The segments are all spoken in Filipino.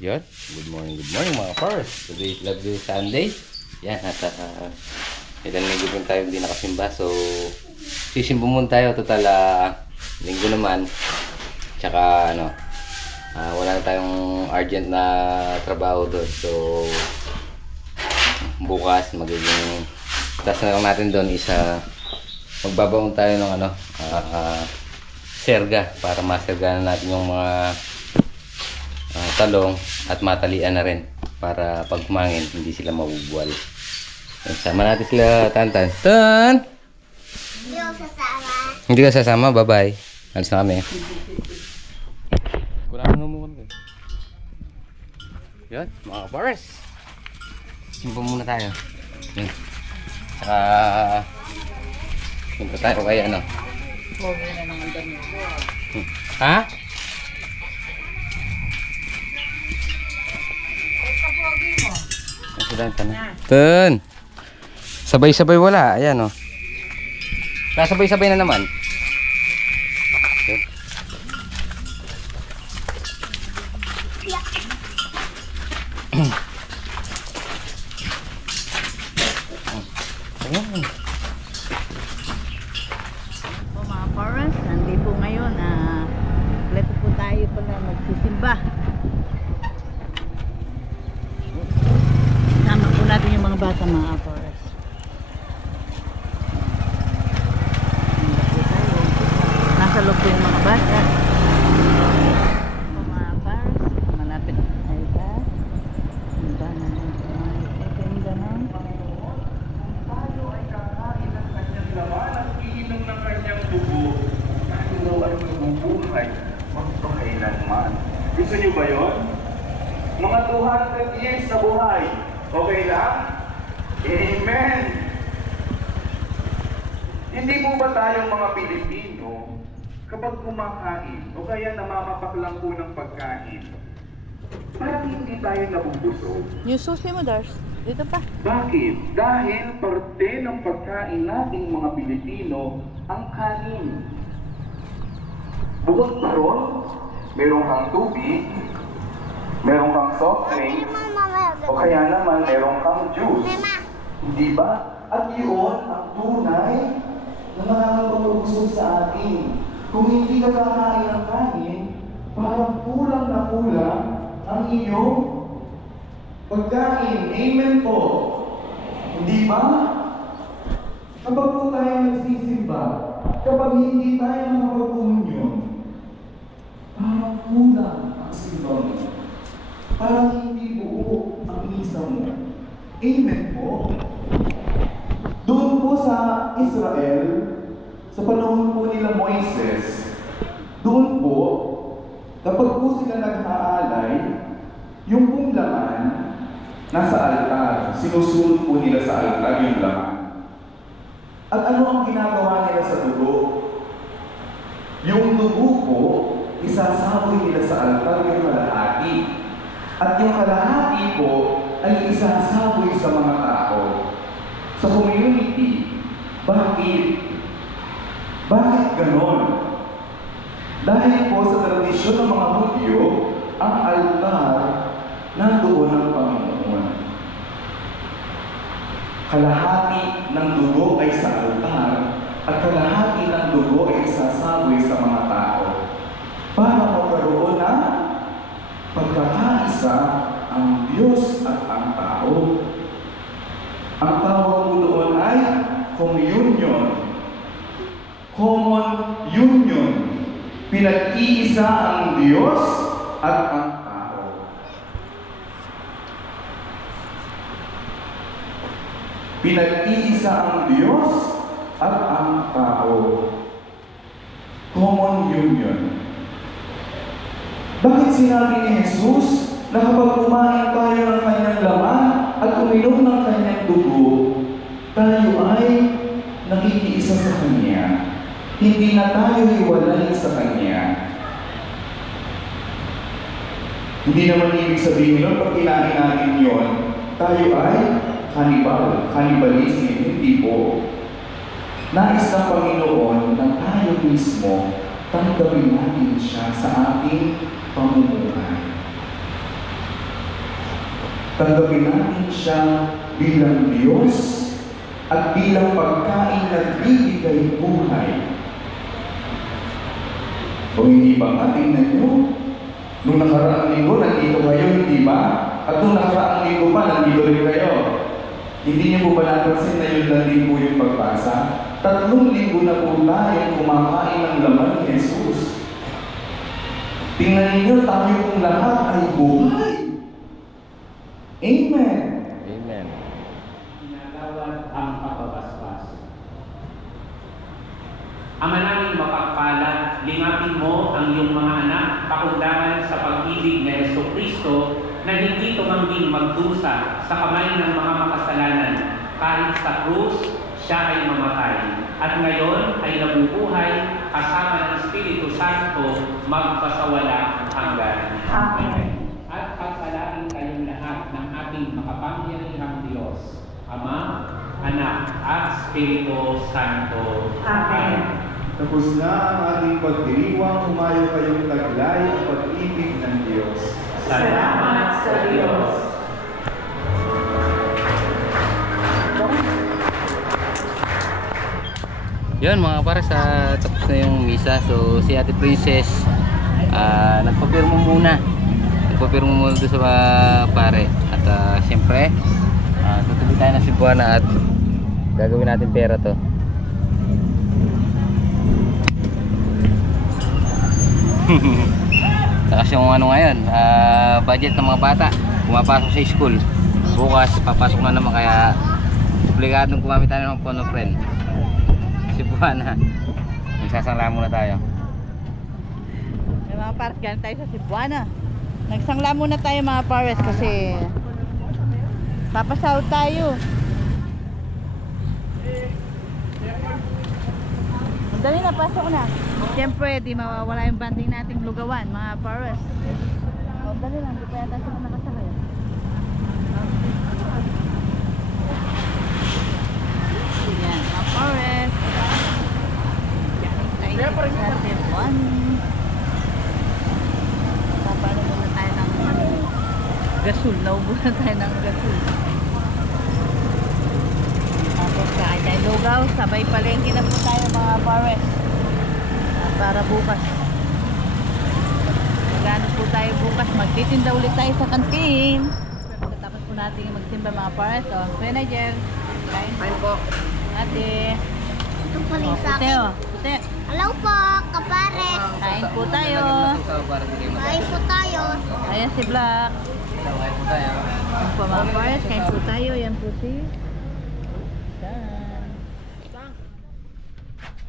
Yun. Good morning mga pars. Today is lovely Sunday. Yan, at ilan linggo din tayo hindi nakasimba. So, sisimba muna tayo. Total, linggo naman. Tsaka, wala na tayong urgent na trabaho doon. So, bukas, magiging task na lang natin doon isa magbabaon tayo ng serga para maserga na natin yung mga talong at matalian na rin para pag humangin hindi sila mabubuwal. Sama natin sila Tantan. Tan! Hindi ako sasama. Hindi ka sasama? Bye bye. Alis na kami. Kulangan na muna kayo. Yan mga kapares. Simpa muna tayo. Yan. Saka simpa tayo kaya Ha? Tan. Sabay-sabay wala. Ayan o. Sabay-sabay na naman. So mga parents, Sunday po ngayon. Leto po tayo pala magsisimba. Sama po natin yung mga bata mga parents. Nasa loob po yung mga bata. So mga parents, malapit na tayo ba? Ganda na yung ganda na. Tayo ay kakain ng kanyang laman at iinom ng kanyang dugo. Tayo ay mabubuhay magpakailanman. Gusto niyo ba yun? Mga 200 years na buhay. Okay lang? Amen! Hindi po ba tayong mga Pilipino kapag kumakain o kaya namamapak lang po ng pagkain, parang hindi tayo nabubusog? Yung susi mo, Dars. Dito pa. Bakit? Dahil parte ng pagkain nating mga Pilipino ang kanin. Bukod pa ron, meron kang tubig, meron kang soft drinks, o kaya naman meron kang juice. Hindi ba? At yun ang tunay na nakakapag-usog sa atin. Kung hindi ka kakain ng kanin, parang kulang na kulang ang iyong pagkain. Amen po. Hindi ba? Kapag po tayo nagsisimba, kapag hindi tayo nakapag-comunion, parang kulang ang simba mo. Parang hindi buo ang misa mo. Amen po. Doon po sa Israel, sa panahon po nila Moises, doon po, kapag po sila nag-aalay, yung pong laman, nasa altar. Sinusunod po nila sa altar yung laman. At ano ang ginagawa nila sa dugo? Yung dugo po, isasaboy nila sa altar yung kalahati. At yung kalahati po, ay isasaboy sa mga tao. Sa community. Bakit? Bakit ganon? Dahil po sa tradisyon ng mga Hudyo, ang altar nandoon ng Panginoon. Kalahati ng dugo ay sa altar at kalahati ng dugo ay isasaboy sa mga tao para magkaroon ng pagkakaisa ang Diyos at ang tao. Ang tawag mo doon ay communion. Common union. Pinag-iisa ang Diyos at ang tao. Pinag-iisa ang Diyos at ang tao. Common union. Bakit sinabi ni Jesus na kapag kumain tayo ng kanyang laman at uminom ng kanyang dugo, tayo ay nakikiisa sa Kanya. Hindi na tayo hiwalay sa Kanya. Hindi naman ibig sabihin nun, pag kinain natin yun, tayo ay cannibalism. Hindi po. Nais ng Panginoon na tayo mismo tanggapin natin siya sa ating pamumuhay. Tanggapin natin siya bilang Diyos at bilang pagkain na bibigay buhay. Kung hindi ba nga, tingnan nyo, nung nakaraang linggo, nandito kayo, hindi ba? At nung nakaraang linggo pa, nandito rin kayo. Hindi niyo po ba napansin na yun lang din po yung pagbasa? 3 linggo na po tayo kumakain ng laman ni Jesus. Tingnan niyo, tayo pong lahat ay buhay. Amen. Amen. Ginagawad ang pagbabasbas. Ama namin mapagpala, lingapin mo ang iyong mga anak pakundangan sa pag-ibig ni Jesucristo na hindi tumangling magdusa sa kamay ng mga makasalanan. Kahit sa krus, siya ay mamatay. At ngayon ay nabubuhay kasama ng Espiritu Santo magpasawalang hanggan. Amen. At pagpalain kayong lahat ng ating makapangyarihang Diyos, Ama, Anak, at Espiritu Santo. Amen. Tapos na ang ating pagdiriwang, humayo kayong taglay ang pag-ibig ng Diyos. Salamat sa Diyos. Yun mga pare, tapos na yung misa. So si Ate Princess nagpapirmo muna doon sa pare. At syempre tutuloy tayo ng Cebuana at gagawin natin pera to. Kasi yung ano ngayon, budget ng mga bata pumapasok sa school. Bukas papasok na naman, kaya obligadong gumamit tayo ng phone of friend. Cebuana. Magsasangla muna tayo. Yung mga pares, galing tayo sa Cebuana. Nagsangla muna tayo mga pares kasi papasahod tayo. Dali na, pasok na. Siyempre, di mawawala yung banding nating lugawan, mga pares. Dali lang, di pa yata sila nakasakay. Yan, mga pares. Tayo sa Cebuana. Papalo muna tayo ng gasol. Naubuhan tayo ng gasol. Tapos kain tayo lugaw. Sabay palengke na po tayo mga pares. Para bukas. Magano po tayo bukas. Magtitinda ulit tayo sa kantin. Tapos po natin magtimba mga pares. O, manager. Kain po. Ate. Ito pala yung sa Puti akin. o. Puti. Hello po, kapares. Kain po tayo. Kain po tayo. Ayan si Black. Kain po tayo. Yan po mga pares. Kain po tayo. Yan po si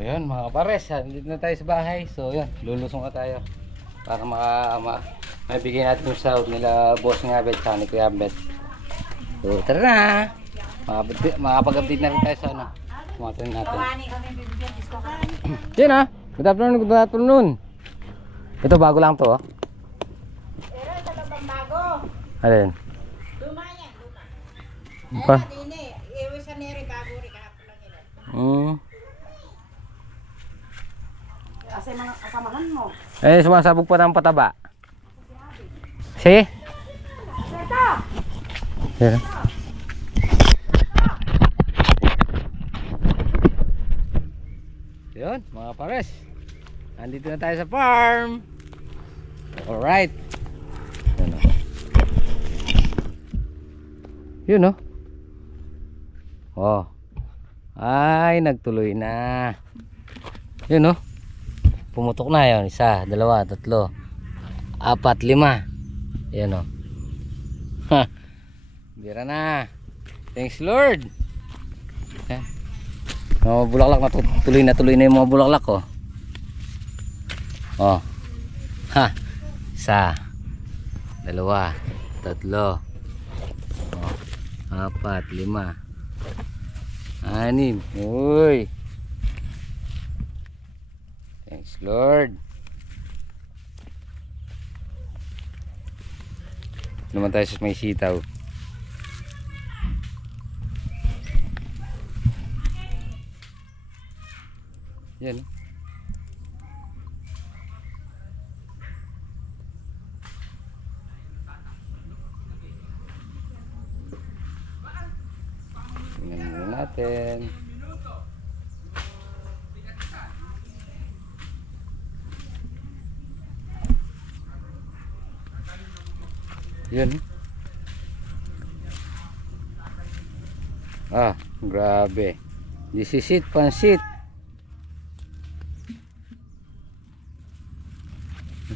So yun mga kapares, dito na tayo sa bahay. So yun, lulusong na tayo para maibigay natin yung sahod nila boss ng Abet sa ni Kuya Abet. So tara na, makapag-update na rin tayo sa ano, sumatin natin. Yan ah, good afternoon, good afternoon. Ito bago lang to. Pero ito na bang bago? Alin? Luma yan, luma. Pa? Dini, iwi sa neri bago rin kahapon lang yun. Kasi mga kasamahan mo. Eh, sumasabog pa ng pataba. Si? Sir. Yun, mga pares. Nandito na tayo sa farm. Alright. Yun o. Oh. Ay, nagtuloy na. Yun o. Pumutok na yun. 1, 2, 3, 4, 5. Yan o. Ha. Bira na. Thanks Lord. Yan. Mga bulaklak na tuloy na yung mga bulaklak ko. Oh. Ha. 1, 2, 3, 4, 5, 6. 6. Uy. Thanks Lord. Naman tayo sa may sitaw. Yan. natin. Yun. Ah, grabe. This is it, pansit.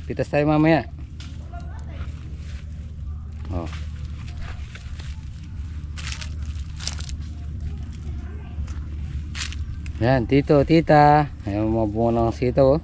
Pitas tayo mamaya. Oh. Yan, tito, tita. Ayan mga bunga ng sitaw, oh.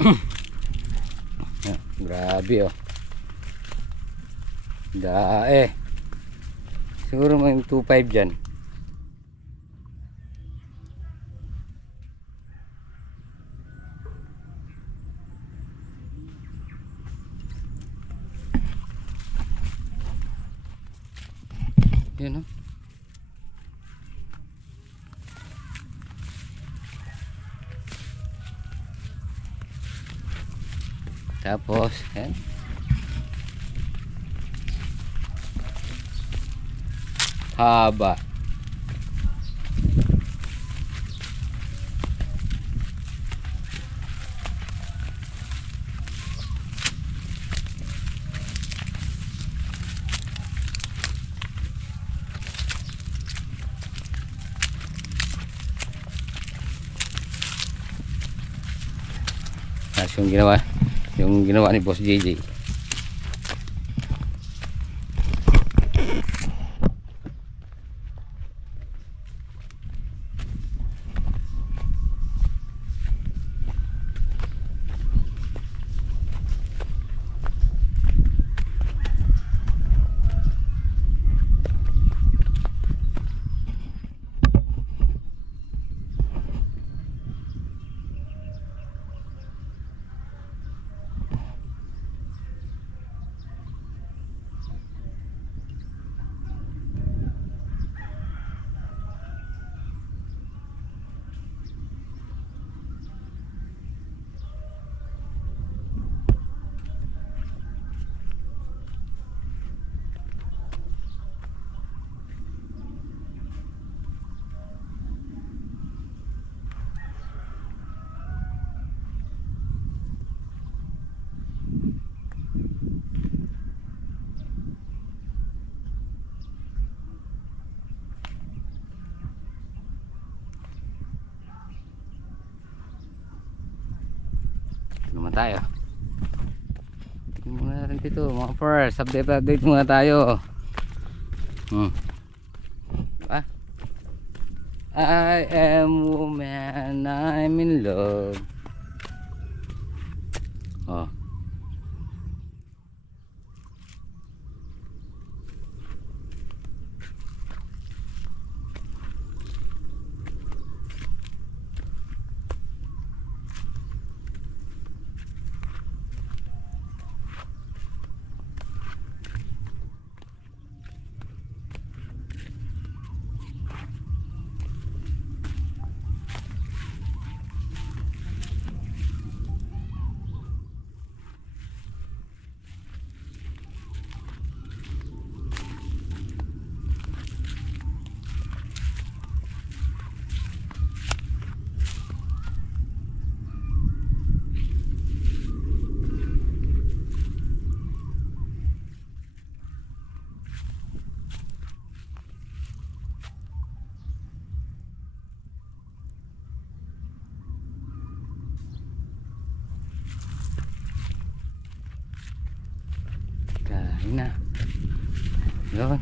Oh. Grabe, oh. Dae. Siguro may 2.5 dyan. Yun, oh. Tapos, yan. Haba. Tapos yung ginawa ni Boss JJ. Naman tayo. Tingnan muna natin dito mga first. Update muna tayo. Ah, I am woman, I'm in love. Oh. Ayun na. Yun.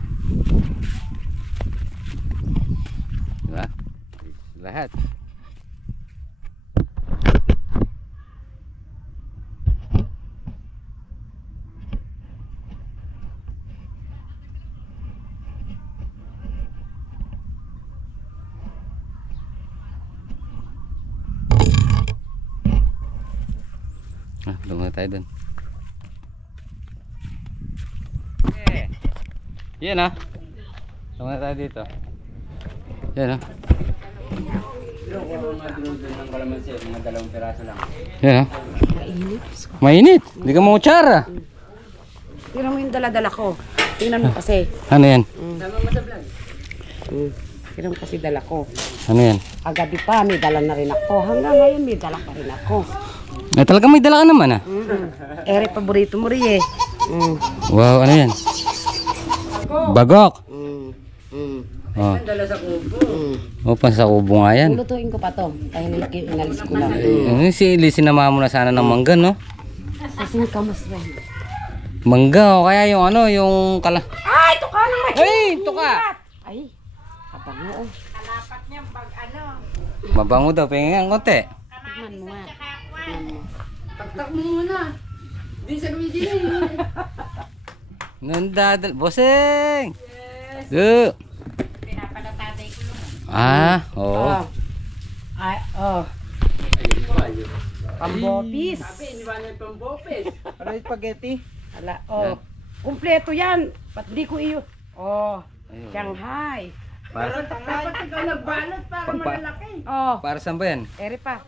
Diba? Lahat. Doon na tayo dun. Yan ah. Doon na tayo dito. Yan ah. Yan ah. Mainit. Hindi ka mautsara. Tingnan mo yung dala-dala ko. Tingnan mo kasi. Ano yan? Tingnan mo kasi dala ko. Ano yan? Kagabi pa, may dala na rin ako. Hanggang ngayon, may dala pa rin ako. Eh, talaga may dala ka naman ah. Ere, paborito mo rin eh. Wow, ano yan? Bagok. Oh. Oh, pansa kubo nga yan. Lutuin ko pa to. Dahil inalis ko lang. Si Ili, sinama mo na sana ng mangga, no? Sasing kamas rin. Mangga, o kaya yung ano, yung kala... Ay, ito ka naman! Ay, ito ka! Ay, kabango oh. Mabango daw, pingin ang konti. Tignan mo nga. Nandadal... Bossing! Go! Ah, oo. Ay, oh. Pambopis. Ano yung spaghetti? Ala, oh. Kumpleto yan. Ba't di ko iyo? Oh, Shanghai. Para, Oh, para saan ba yan? ere pa.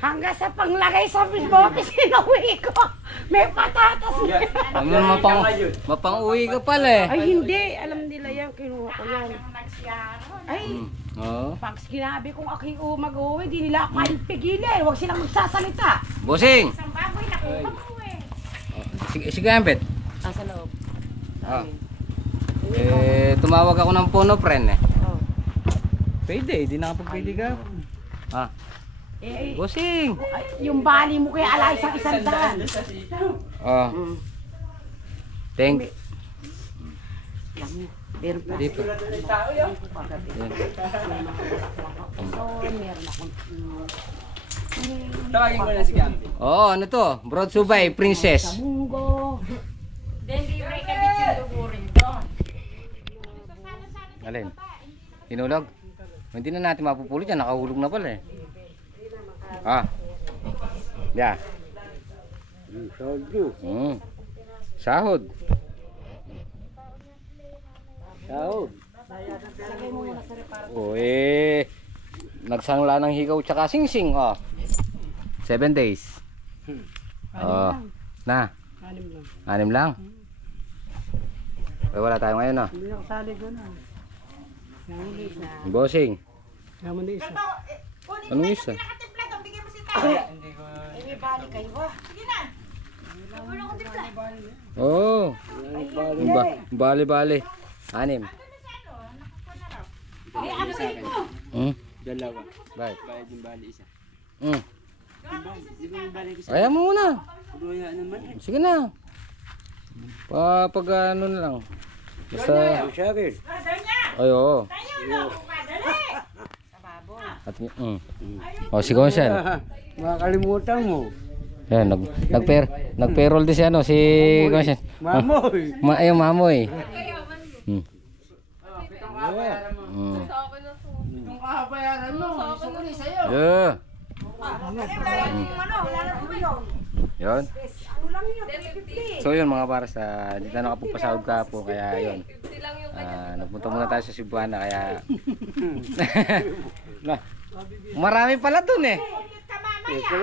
Hanggang sa panglagay sa bopis, inuwi ko. May patatas. Mapang-uwi ka pala eh. Ay, hindi. Alam nila yan. Kinuha ko yan. Ay, Oo. pag sinabi kong aking mag-uwi, di nila ako pigilin. Huwag silang magsasalita. Bossing! Sige, sige, Ambet. Nasa loob. Ah. Tumawag ako ng puno, friend eh. Oh. Pwede, di nakapag-pwede ka. Ah. Bossing! Ay, yung bali mo kaya alay sa isang daan. Oh. Thank. Meron pa. Di pa. Yan. Meron akong... Oo, ano to? Broad subay, princess. Munggo. Alin? Hinulog? Hindi na natin mapupulot yan, nakahulog na pala eh. Ah. Yeah. Sahod. Sahod. Oh, nagsangla ng higaw tsaka singsing, oh. 7 days. Oh. Na. 6 lang. Wala tayo ngayon, oh. Hindi ako sali doon. Bossing. Naman na isa. Anong isa? May bali kayo ba? Oh. Bali. 6. Dalawa. Bakit? Bayad yung bali isa. Kaya mo muna. Kuya naman. Sige na. Pag ano na lang. Basta... Ay, oo. At, oh, si Gonsen. Makakalimutan mo. Yan, nag-payroll din si ano, si Gonsen. Mamoy. Ayun, mamoy. Kung kakabayaran mo, gusto ko rin sa'yo. Yeah. Yun. So yun mga para sa dito na nakapagpasahod ka po kaya yun. Nagpunta muna tayo sa Cebuana kaya marami pala dun eh.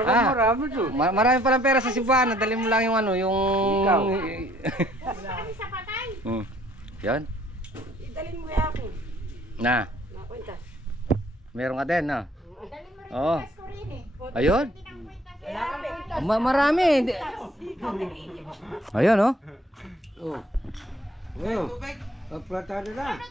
Marami to. Marami palang pera sa Cebuana. Dali mo lang yung ano, yung Yan. Dalhin mo kaya ako. Na. Nakwenta. Meron ka din, no? Oo. Ayun. Marami. Ayun, oh. Oh. Well, pagplatado na.